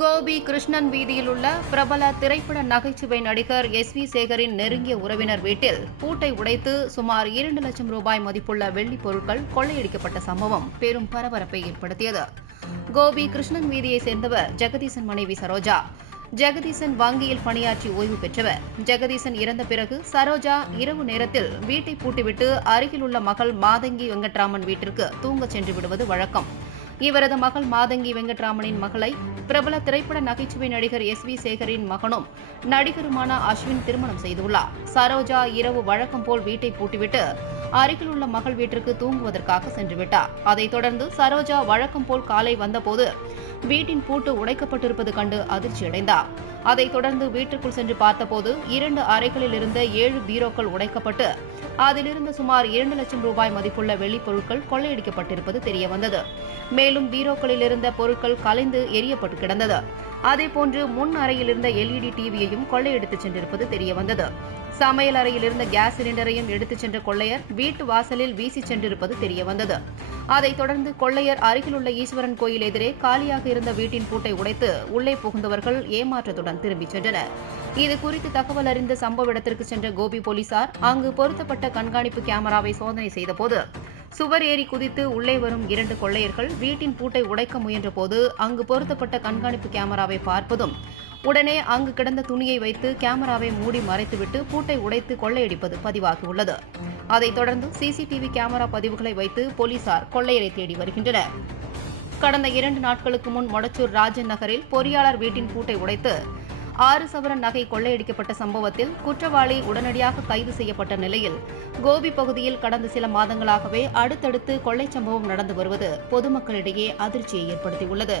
கோபி கிருஷ்ணன் வீதியில் உள்ள பிரபல திரைப்பட நகைச்சுவை நடிகர் எஸ்.வி. சேகரின் நெருங்கிய உறவினர் வீட்டில் பூட்டை உடைத்து சுமார் 2 லட்சம் ரூபாய் மதிப்புள்ள வெள்ளிப் பொருட்கள் கொள்ளையடிக்கப்பட்ட சம்பவம் பெரும் பரபரப்பை ஏற்படுத்தியது. கோபி கிருஷ்ணன் வீதியைச் சேர்ந்தவர் ஜெகதீசன் மனைவி சரோஜா. ஜெகதீசன் வங்கியில் பணியாற்றி ஓய்வு பெற்றவர். ஜெகதீசன் இறந்த பிறகு சரோஜா இரவு நேரத்தில் வீட்டை பூட்டிவிட்டு அருகிலுள்ள மகள் மாதங்கி வெங்கட்ராமன் வீட்டிற்கு தூங்கச் சென்று விடுவது வழக்கம். இவரது மகள் மாதங்கி வெங்கட்ராமனின் மகளை பிரபல திரைப்பட நகைச்சுவை நடிகர் எஸ்.வி. சேகரின் மகனும் நடிகருமான அஸ்வின் திருமணம் செய்துள்ளார். சரோஜா இரவு வழக்கம் போல் வீட்டை பூட்டிவிட்டு அருகிலுள்ள மகள் வீட்டிற்கு தூங்குவதற்காக சென்றுவிட்டார். அதைத் தொடர்ந்து சரோஜா வழக்கம் போல் காலை வந்தபோது வீட்டின் பூட்டு உடைக்கப்பட்டிருப்பது கண்டு அதிர்ச்சியடைந்தார். அதைத் தொடர்ந்து வீட்டிற்குள் சென்று பார்த்தபோது 2 அறைகளில் இருந்த 7 பீரோக்கள் உடைக்கப்பட்டு அதிலிருந்த சுமார் 2 லட்சம் ரூபாய் மதிப்புள்ள வெள்ளிப் பொருட்கள் கொள்ளையடிக்கப்பட்டிருப்பது தெரியவந்தது. மேலும் பீரோக்களில் இருந்த பொருட்கள் கலைந்து எரியப்பட்டு கிடந்தது. அதேபோன்று முன் அறையில் இருந்த LED டிவியையும் கொள்ளையடித்துச் சென்றிருப்பது தெரியவந்தது. சமையல் அறையில் இருந்த கேஸ் சிலிண்டரையும் எடுத்துச் சென்ற கொள்ளையர் வீட்டு வாசலில் வீசிச் சென்றிருப்பது தெரியவந்தது. அதைத் தொடர்ந்து கொள்ளையர் அருகிலுள்ள ஈஸ்வரன் கோயில் எதிரே காலியாக இருந்த வீட்டின் பூட்டை உடைத்து உள்ளே புகுந்தவர்கள் ஏமாற்றத்துடன் திரும்பிச் சென்றனர். இதுகுறித்து தகவல் அறிந்த சம்பவ இடத்திற்கு சென்ற கோபி போலீசார் அங்கு பொருத்தப்பட்ட கண்காணிப்பு கேமராவை சோதனை செய்தபோது சுவர் ஏறி குதித்து உள்ளே வரும் 2 கொள்ளையர்கள் வீட்டின் பூட்டை உடைக்க முயன்றபோது அங்கு பொருத்தப்பட்ட கண்காணிப்பு கேமராவை பார்ப்பதும் உடனே அங்கு கிடந்த துணியை வைத்து கேமராவை மூடி மறைத்துவிட்டு பூட்டை உடைத்து கொள்ளையடிப்பது பதிவாகியுள்ளது. அதைத் தொடர்ந்து CCTV கேமரா பதிவுகளை வைத்து போலீசார் கொள்ளையரை தேடி வருகின்றனர். கடந்த 2 நாட்களுக்கு முன் மொடச்சூர் ராஜன் நகரில் பொறியாளர் வீட்டின் பூட்டை உடைத்து 6 சவரன் நகை கொள்ளையடிக்கப்பட்ட சம்பவத்தில் குற்றவாளி உடனடியாக கைது செய்யப்பட்ட நிலையில் கோபி பகுதியில் கடந்த சில மாதங்களாகவே அடுத்தடுத்து கொள்ளைச் சம்பவம் நடந்து வருவது பொதுமக்களிடையே அதிர்ச்சியை ஏற்படுத்தியுள்ளது.